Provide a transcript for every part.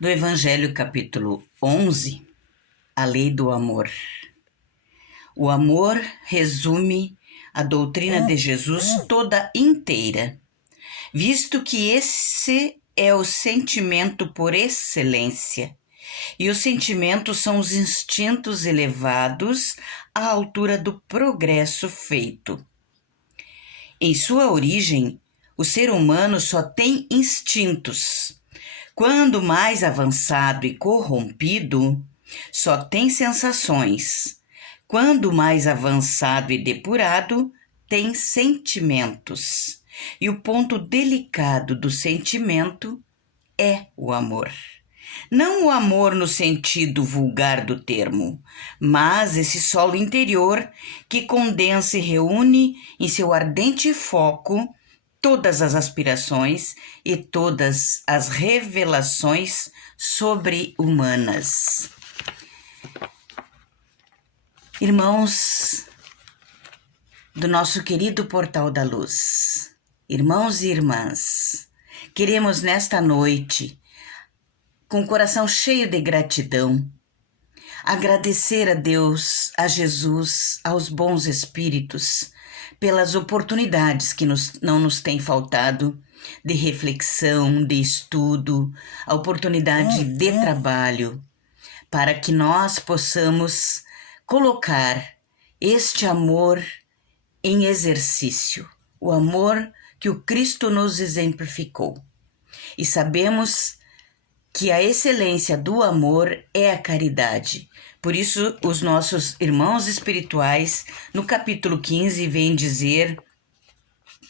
do Evangelho, capítulo 11, a lei do amor. O amor resume a doutrina de Jesus toda inteira, visto que esse é o sentimento por excelência, e os sentimentos são os instintos elevados à altura do progresso feito. Em sua origem, o ser humano só tem instintos. Quando mais avançado e corrompido, só tem sensações. Quando mais avançado e depurado, tem sentimentos. E o ponto delicado do sentimento é o amor. Não o amor no sentido vulgar do termo, mas esse solo interior que condensa e reúne em seu ardente foco todas as aspirações e todas as revelações sobre-humanas. Irmãos do nosso querido Portal da Luz, irmãos e irmãs, queremos nesta noite, com o coração cheio de gratidão, agradecer a Deus, a Jesus, aos bons espíritos, pelas oportunidades que não nos têm faltado de reflexão, de estudo, a oportunidade de trabalho, para que nós possamos colocar este amor em exercício, o amor que o Cristo nos exemplificou. E sabemos que a excelência do amor é a caridade. Por isso, os nossos irmãos espirituais, no capítulo 15, vêm dizer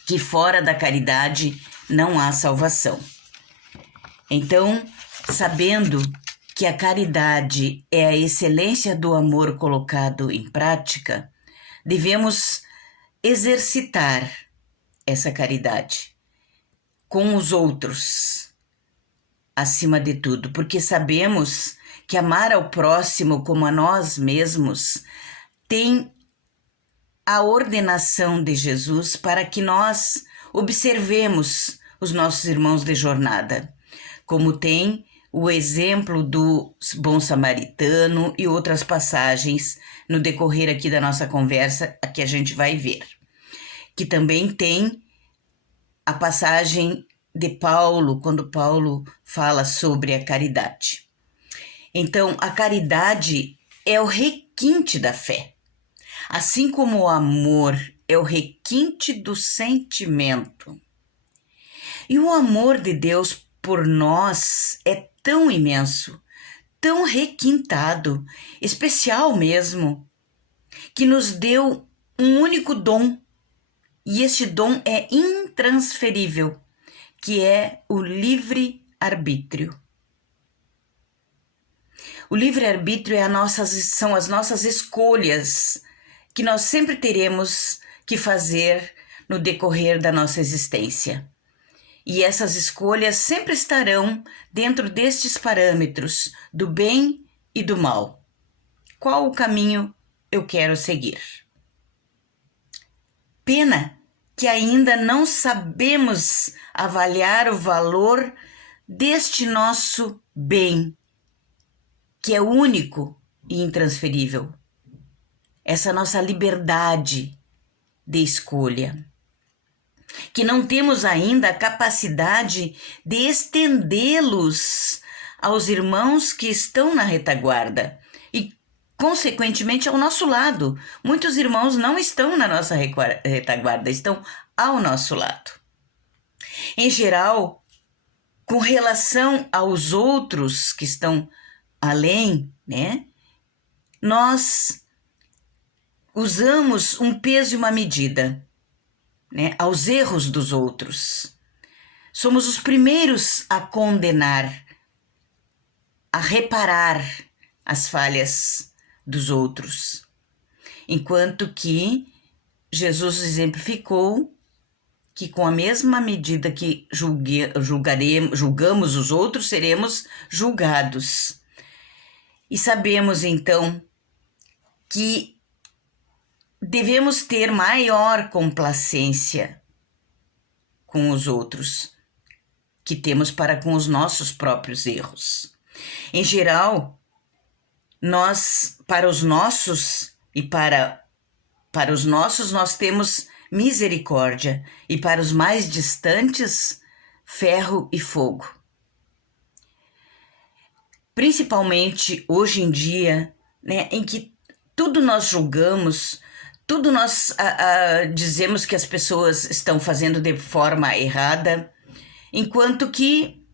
que fora da caridade não há salvação. Então, sabendo que a caridade é a excelência do amor colocado em prática, devemos exercitar essa caridade com os outros, acima de tudo, porque sabemos que amar ao próximo como a nós mesmos tem a ordenação de Jesus para que nós observemos os nossos irmãos de jornada, como tem o exemplo do bom samaritano e outras passagens no decorrer aqui da nossa conversa, que a gente vai ver. Que também tem a passagem de Paulo, quando Paulo fala sobre a caridade. Então, a caridade é o requinte da fé, assim como o amor é o requinte do sentimento. E o amor de Deus por nós é tão imenso, tão requintado, especial mesmo, que nos deu um único dom, e este dom é intransferível, que é o livre-arbítrio. O livre-arbítrio são as nossas escolhas que nós sempre teremos que fazer no decorrer da nossa existência. E essas escolhas sempre estarão dentro destes parâmetros do bem e do mal. Qual o caminho eu quero seguir? Pena que ainda não sabemos avaliar o valor deste nosso bem, que é único e intransferível. Essa nossa liberdade de escolha. Que não temos ainda a capacidade de estendê-los aos irmãos que estão na retaguarda e, consequentemente, ao nosso lado. Muitos irmãos não estão na nossa retaguarda, estão ao nosso lado. Em geral, com relação aos outros que estão além, né, nós usamos um peso e uma medida, né, aos erros dos outros. Somos os primeiros a condenar, a reparar as falhas dos outros. Enquanto que Jesus exemplificou que com a mesma medida que julgamos os outros, seremos julgados. E sabemos então que devemos ter maior complacência com os outros que temos para com os nossos próprios erros. Em geral, nós, para os nossos e para os nossos, nós temos misericórdia, e para os mais distantes, ferro e fogo. Principalmente hoje em dia, né, em que tudo nós julgamos, tudo nós dizemos que as pessoas estão fazendo de forma errada, enquanto que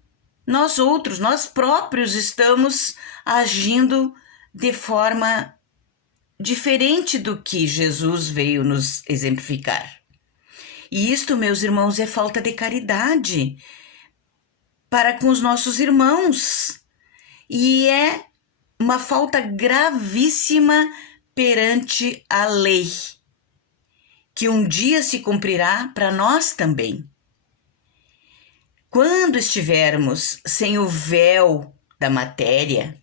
nós próprios, estamos agindo de forma diferente do que Jesus veio nos exemplificar. E isto, meus irmãos, é falta de caridade para com os nossos irmãos. E é uma falta gravíssima perante a lei, que um dia se cumprirá para nós também. Quando estivermos sem o véu da matéria,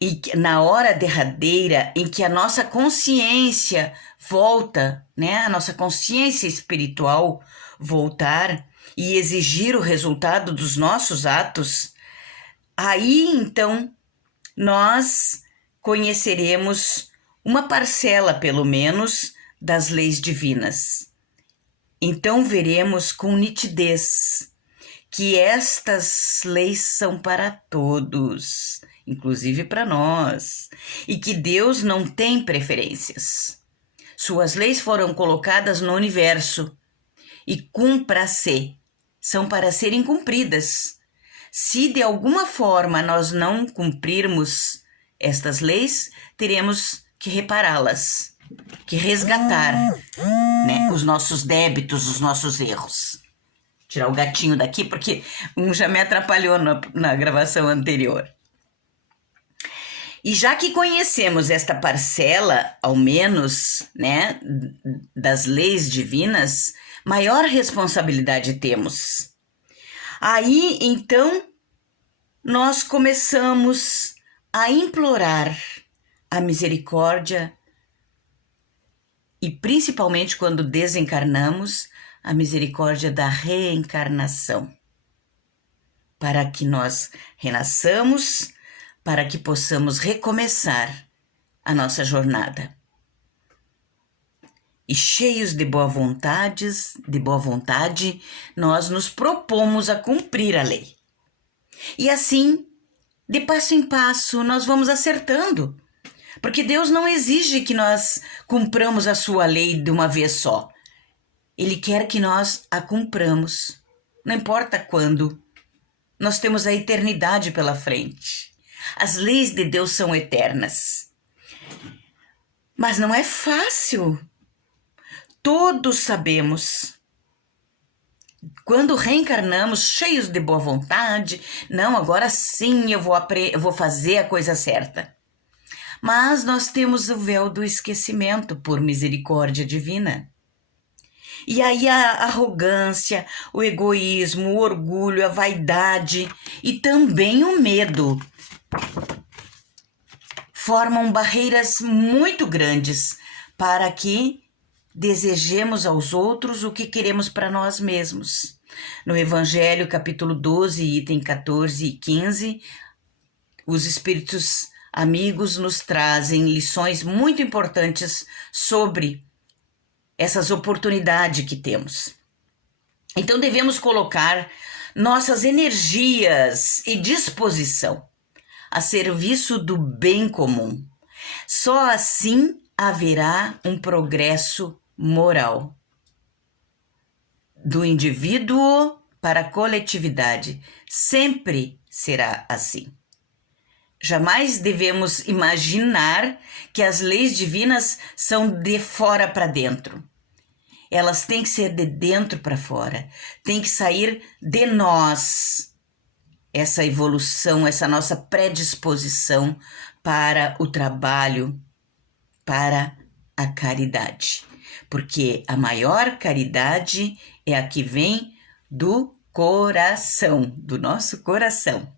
e na hora derradeira em que a nossa consciência volta, né, a nossa consciência espiritual voltar e exigir o resultado dos nossos atos, aí então nós conheceremos uma parcela, pelo menos, das leis divinas. Então veremos com nitidez que estas leis são para todos, inclusive para nós, e que Deus não tem preferências. Suas leis foram colocadas no universo e cumpra-se, são para serem cumpridas. Se de alguma forma nós não cumprirmos estas leis, teremos que repará-las, que resgatar, né, os nossos débitos, os nossos erros. Tirar o gatinho daqui, porque já me atrapalhou na gravação anterior. E já que conhecemos esta parcela, ao menos, né, das leis divinas, maior responsabilidade temos. Aí, então, nós começamos a implorar a misericórdia e, principalmente quando desencarnamos, a misericórdia da reencarnação, para que nós renasçamos, para que possamos recomeçar a nossa jornada. E cheios de boa vontade, nós nos propomos a cumprir a lei. E assim, de passo em passo, nós vamos acertando, porque Deus não exige que nós cumpramos a sua lei de uma vez só. Ele quer que nós a cumpramos, não importa quando. Nós temos a eternidade pela frente. As leis de Deus são eternas. Mas não é fácil. Todos sabemos. Quando reencarnamos cheios de boa vontade, não, agora sim eu vou fazer a coisa certa. Mas nós temos o véu do esquecimento por misericórdia divina. E aí a arrogância, o egoísmo, o orgulho, a vaidade e também o medo formam barreiras muito grandes para que desejemos aos outros o que queremos para nós mesmos. No Evangelho, capítulo 12, item 14 e 15, os Espíritos amigos nos trazem lições muito importantes sobre essas oportunidades que temos. Então devemos colocar nossas energias e disposição a serviço do bem comum. Só assim haverá um progresso moral. Do indivíduo para a coletividade, sempre será assim. Jamais devemos imaginar que as leis divinas são de fora para dentro. Elas têm que ser de dentro para fora. Tem que sair de nós. Essa evolução, essa nossa predisposição para o trabalho, para a caridade. Porque a maior caridade é a que vem do coração, do nosso coração.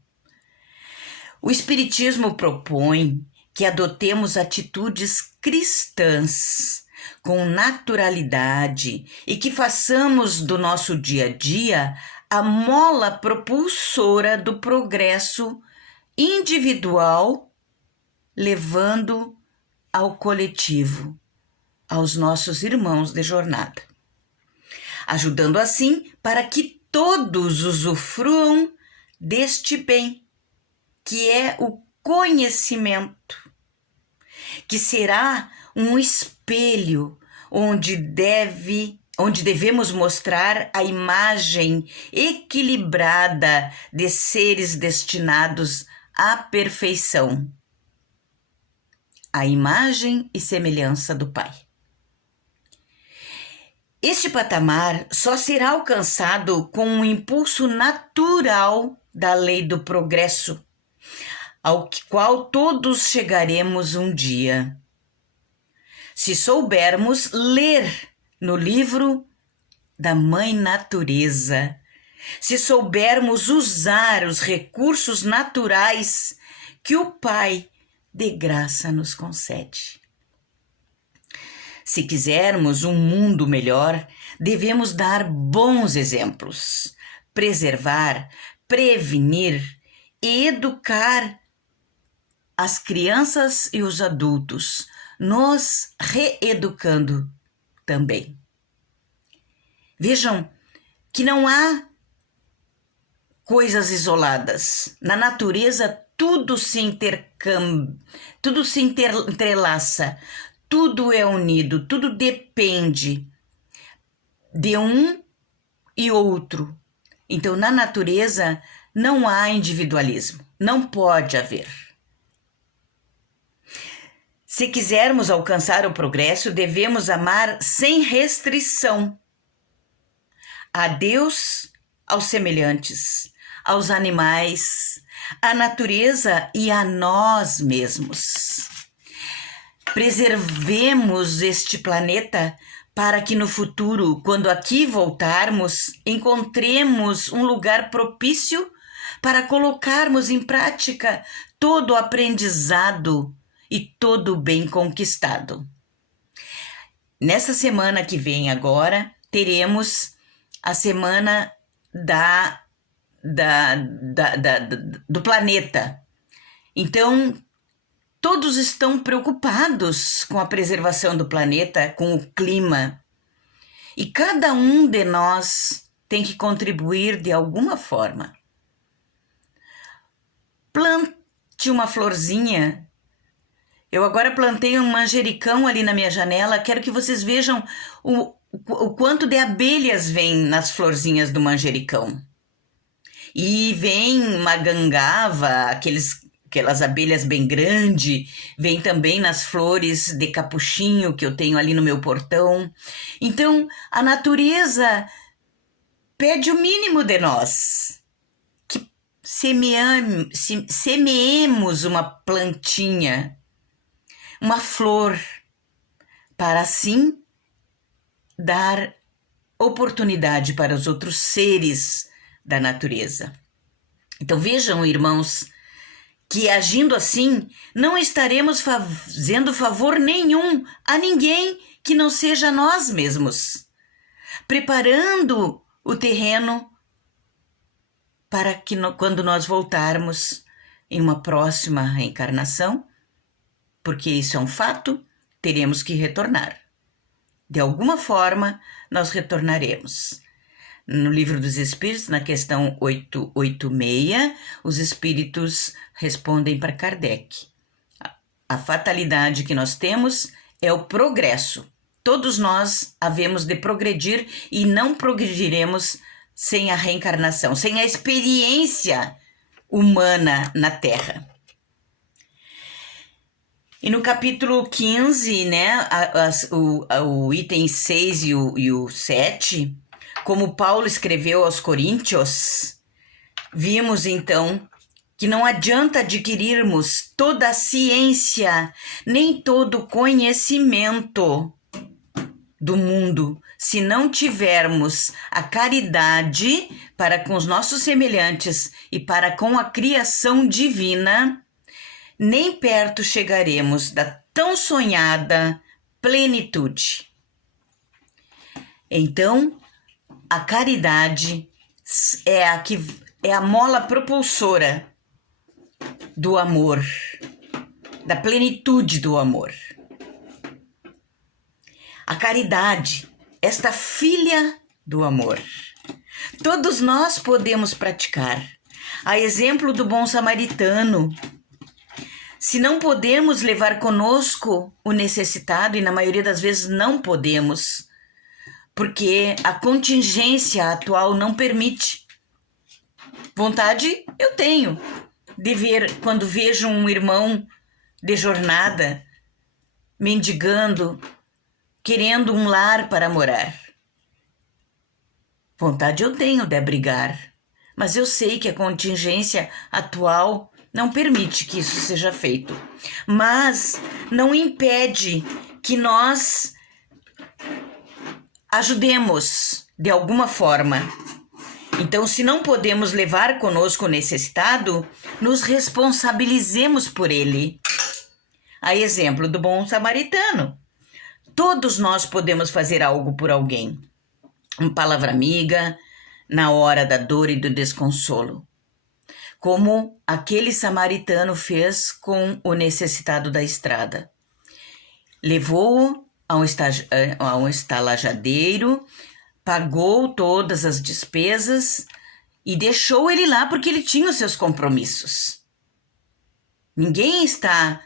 O Espiritismo propõe que adotemos atitudes cristãs com naturalidade e que façamos do nosso dia a dia a mola propulsora do progresso individual, levando ao coletivo, aos nossos irmãos de jornada, ajudando assim para que todos usufruam deste bem, que é o conhecimento, que será um espelho onde devemos mostrar a imagem equilibrada de seres destinados à perfeição, a imagem e semelhança do Pai. Este patamar só será alcançado com um impulso natural da lei do progresso, ao qual todos chegaremos um dia. Se soubermos ler no livro da Mãe Natureza, se soubermos usar os recursos naturais que o Pai de graça nos concede. Se quisermos um mundo melhor, devemos dar bons exemplos, preservar, prevenir e educar as crianças e os adultos, nos reeducando também. Vejam que não há coisas isoladas. Na natureza, tudo se entrelaça, tudo é unido, tudo depende de um e outro. Então, na natureza, não há individualismo, não pode haver. Se quisermos alcançar o progresso, devemos amar sem restrição a Deus, aos semelhantes, aos animais, à natureza e a nós mesmos. Preservemos este planeta para que no futuro, quando aqui voltarmos, encontremos um lugar propício para colocarmos em prática todo o aprendizado e todo o bem conquistado. Nessa semana que vem agora, teremos a semana do planeta. Então, todos estão preocupados com a preservação do planeta, com o clima. E cada um de nós tem que contribuir de alguma forma. Plante uma florzinha. Eu agora plantei um manjericão ali na minha janela. Quero que vocês vejam o quanto de abelhas vem nas florzinhas do manjericão. E vem uma gangava, aquelas abelhas bem grandes, vem também nas flores de capuchinho que eu tenho ali no meu portão. Então, a natureza pede o mínimo de nós, que semeemos uma plantinha, uma flor, para assim dar oportunidade para os outros seres da natureza. Então vejam, irmãos, que agindo assim, não estaremos fazendo favor nenhum a ninguém que não seja nós mesmos, preparando o terreno para que quando nós voltarmos em uma próxima reencarnação, porque isso é um fato, teremos que retornar. De alguma forma, nós retornaremos. No Livro dos Espíritos, na questão 886, os espíritos respondem para Kardec. A fatalidade que nós temos é o progresso. Todos nós havemos de progredir e não progrediremos sem a reencarnação, sem a experiência humana na Terra. E no capítulo 15, né, o item 6 e o 7, como Paulo escreveu aos Coríntios, vimos então que não adianta adquirirmos toda a ciência, nem todo o conhecimento do mundo, se não tivermos a caridade para com os nossos semelhantes e para com a criação divina, nem perto chegaremos da tão sonhada plenitude. Então, a caridade é a mola propulsora do amor, da plenitude do amor. A caridade, esta filha do amor. Todos nós podemos praticar, a exemplo do bom samaritano. Se não podemos levar conosco o necessitado, e na maioria das vezes não podemos, porque a contingência atual não permite. Vontade eu tenho de ver, quando vejo um irmão de jornada, mendigando, querendo um lar para morar. Vontade eu tenho de abrigar, mas eu sei que a contingência atual não permite que isso seja feito. Mas não impede que nós ajudemos de alguma forma. Então, se não podemos levar conosco o necessitado, nos responsabilizemos por ele. A exemplo do bom samaritano. Todos nós podemos fazer algo por alguém. Uma palavra amiga, na hora da dor e do desconsolo. Como aquele samaritano fez com o necessitado da estrada. Levou-o a um estalajadeiro, pagou todas as despesas e deixou ele lá porque ele tinha os seus compromissos. Ninguém está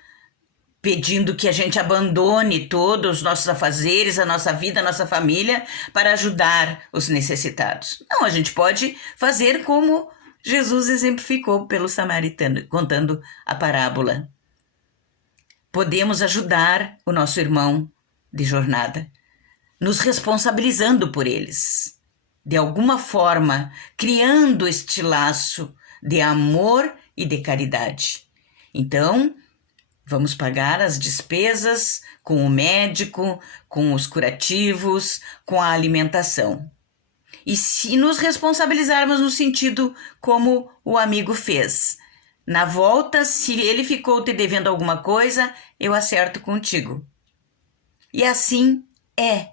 pedindo que a gente abandone todos os nossos afazeres, a nossa vida, a nossa família, para ajudar os necessitados. Não, a gente pode fazer como Jesus exemplificou pelo samaritano, contando a parábola. Podemos ajudar o nosso irmão de jornada, nos responsabilizando por eles, de alguma forma, criando este laço de amor e de caridade. Então, vamos pagar as despesas com o médico, com os curativos, com a alimentação. E se nos responsabilizarmos no sentido como o amigo fez. Na volta, se ele ficou te devendo alguma coisa, eu acerto contigo. E assim é.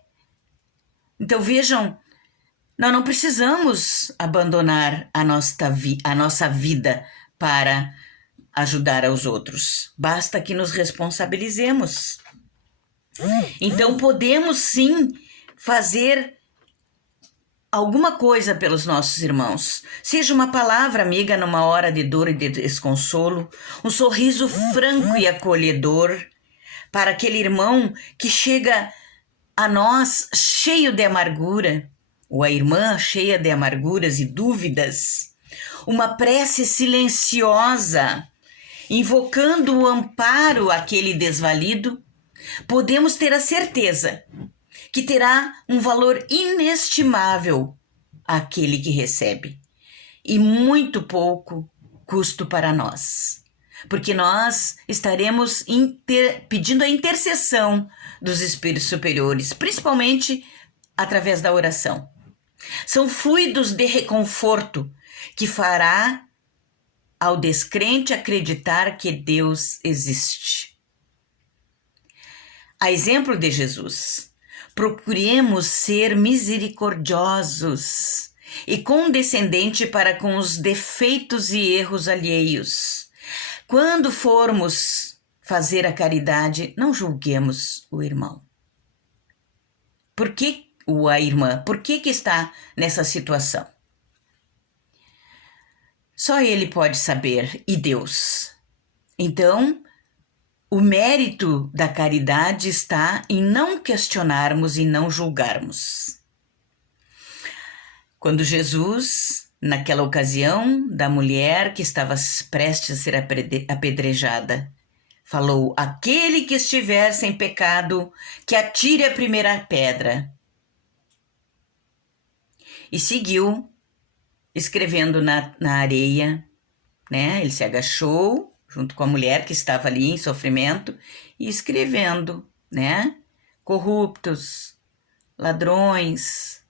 Então vejam, nós não precisamos abandonar a nossa vida para ajudar aos outros. Basta que nos responsabilizemos. Então podemos sim fazer alguma coisa pelos nossos irmãos. Seja uma palavra amiga numa hora de dor e de desconsolo, um sorriso franco e acolhedor para aquele irmão que chega a nós cheio de amargura, ou a irmã cheia de amarguras e dúvidas, uma prece silenciosa, invocando o amparo àquele desvalido, podemos ter a certeza que terá um valor inestimável àquele que recebe e muito pouco custo para nós, porque nós estaremos pedindo a intercessão dos espíritos superiores, principalmente através da oração. São fluidos de reconforto que fará ao descrente acreditar que Deus existe. A exemplo de Jesus, procuremos ser misericordiosos e condescendentes para com os defeitos e erros alheios. Quando formos fazer a caridade, não julguemos o irmão. Por que ou a irmã? Por que está nessa situação? Só ele pode saber, e Deus. Então, o mérito da caridade está em não questionarmos e não julgarmos. Quando Jesus, naquela ocasião da mulher que estava prestes a ser apedrejada, falou: aquele que estiver sem pecado, que atire a primeira pedra. E seguiu escrevendo na areia, né? Ele se agachou junto com a mulher que estava ali em sofrimento e escrevendo, né? Corruptos, ladrões,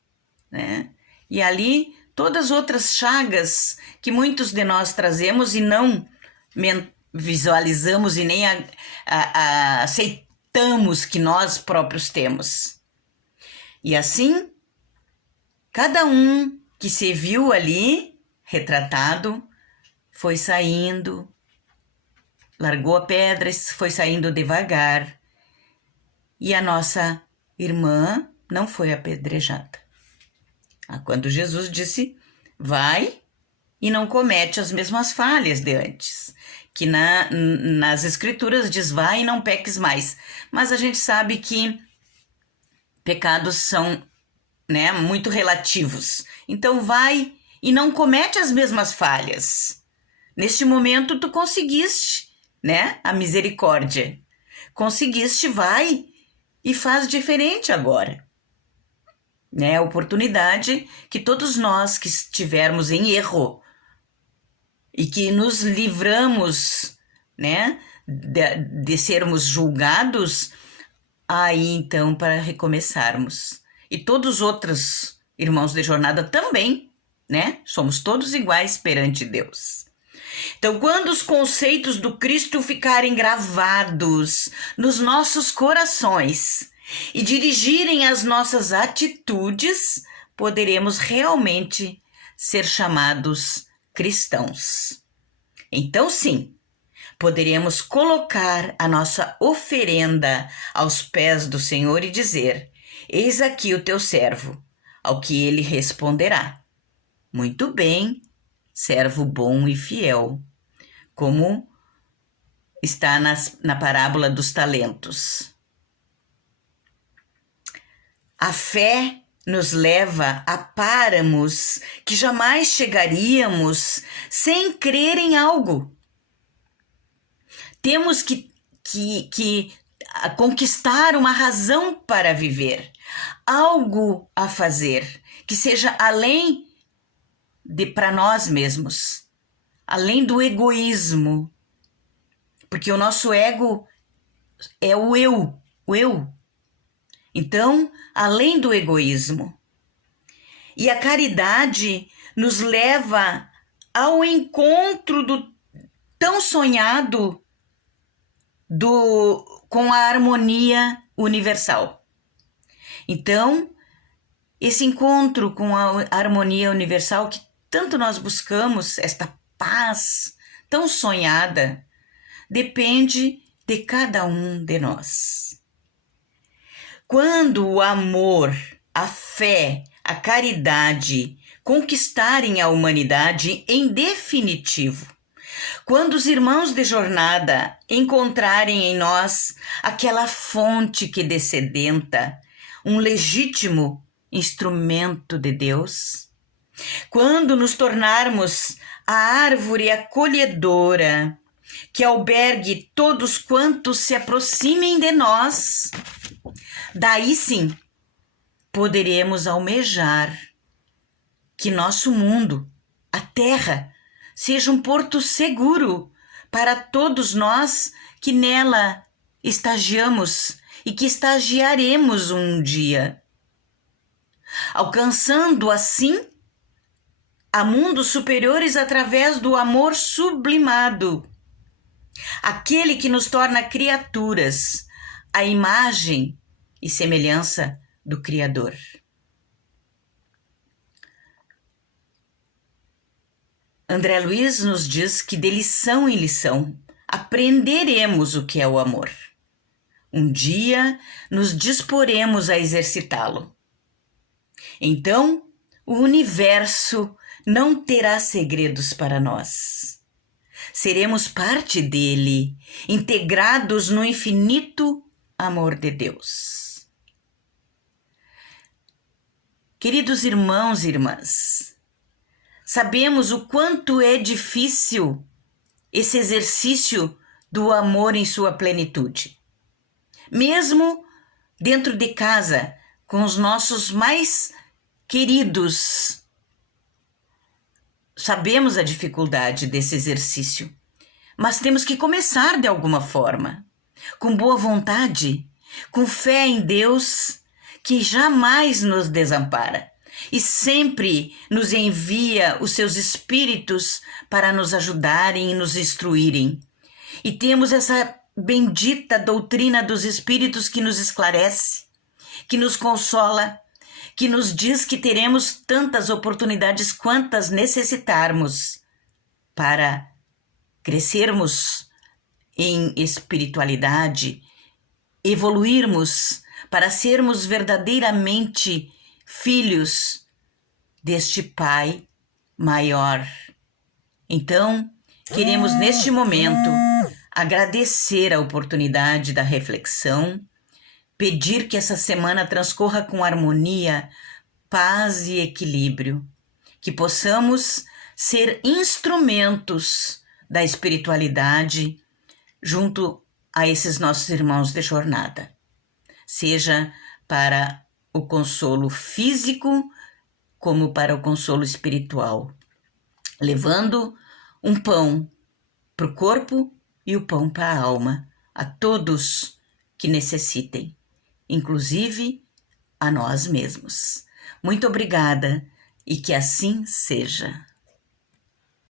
né? E ali todas as outras chagas que muitos de nós trazemos e não visualizamos e nem aceitamos que nós próprios temos. E assim, cada um que se viu ali retratado foi saindo largou a pedra e foi saindo devagar. E a nossa irmã não foi apedrejada. Quando Jesus disse, vai e não comete as mesmas falhas de antes. Que nas escrituras diz, vai e não peques mais. Mas a gente sabe que pecados são, né, muito relativos. Então vai e não comete as mesmas falhas. Neste momento tu conseguiste, né, a misericórdia. Conseguiste, vai e faz diferente agora. Né, a oportunidade que todos nós que estivermos em erro e que nos livramos, né, de sermos julgados, aí então para recomeçarmos. E todos os outros irmãos de jornada também, né? Somos todos iguais perante Deus. Então, quando os conceitos do Cristo ficarem gravados nos nossos corações e dirigirem as nossas atitudes, poderemos realmente ser chamados cristãos. Então, sim, poderemos colocar a nossa oferenda aos pés do Senhor e dizer, eis aqui o teu servo, ao que ele responderá. Muito bem, servo bom e fiel, como está na parábola dos talentos. A fé nos leva a páramos que jamais chegaríamos sem crer em algo. Temos que conquistar uma razão para viver, algo a fazer, que seja além de para nós mesmos, além do egoísmo, porque o nosso ego é o eu. Então, além do egoísmo. E a caridade nos leva ao encontro do tão sonhado com a harmonia universal. Então, esse encontro com a harmonia universal que tanto nós buscamos, esta paz tão sonhada, depende de cada um de nós. Quando o amor, a fé, a caridade conquistarem a humanidade em definitivo, quando os irmãos de jornada encontrarem em nós aquela fonte que descedenta, um legítimo instrumento de Deus, quando nos tornarmos a árvore acolhedora que albergue todos quantos se aproximem de nós, daí sim poderemos almejar que nosso mundo, a terra, seja um porto seguro para todos nós que nela estagiamos e que estagiaremos um dia, alcançando assim a mundos superiores através do amor sublimado, aquele que nos torna criaturas, à imagem e semelhança do Criador. André Luiz nos diz que de lição em lição aprenderemos o que é o amor. Um dia nos disporemos a exercitá-lo. Então, o universo não terá segredos para nós. Seremos parte dele, integrados no infinito amor de Deus. Queridos irmãos e irmãs, sabemos o quanto é difícil esse exercício do amor em sua plenitude. Mesmo dentro de casa, com os nossos mais queridos, sabemos a dificuldade desse exercício, mas temos que começar de alguma forma, com boa vontade, com fé em Deus, que jamais nos desampara e sempre nos envia os seus espíritos para nos ajudarem e nos instruírem. E temos essa bendita doutrina dos espíritos que nos esclarece, que nos consola, que nos diz que teremos tantas oportunidades quantas necessitarmos para crescermos em espiritualidade, evoluirmos para sermos verdadeiramente filhos deste Pai maior. Então, queremos neste momento agradecer a oportunidade da reflexão, pedir que essa semana transcorra com harmonia, paz e equilíbrio, que possamos ser instrumentos da espiritualidade junto a esses nossos irmãos de jornada, seja para o consolo físico como para o consolo espiritual, levando um pão para o corpo e o pão para a alma, a todos que necessitem, inclusive a nós mesmos. Muito obrigada e que assim seja.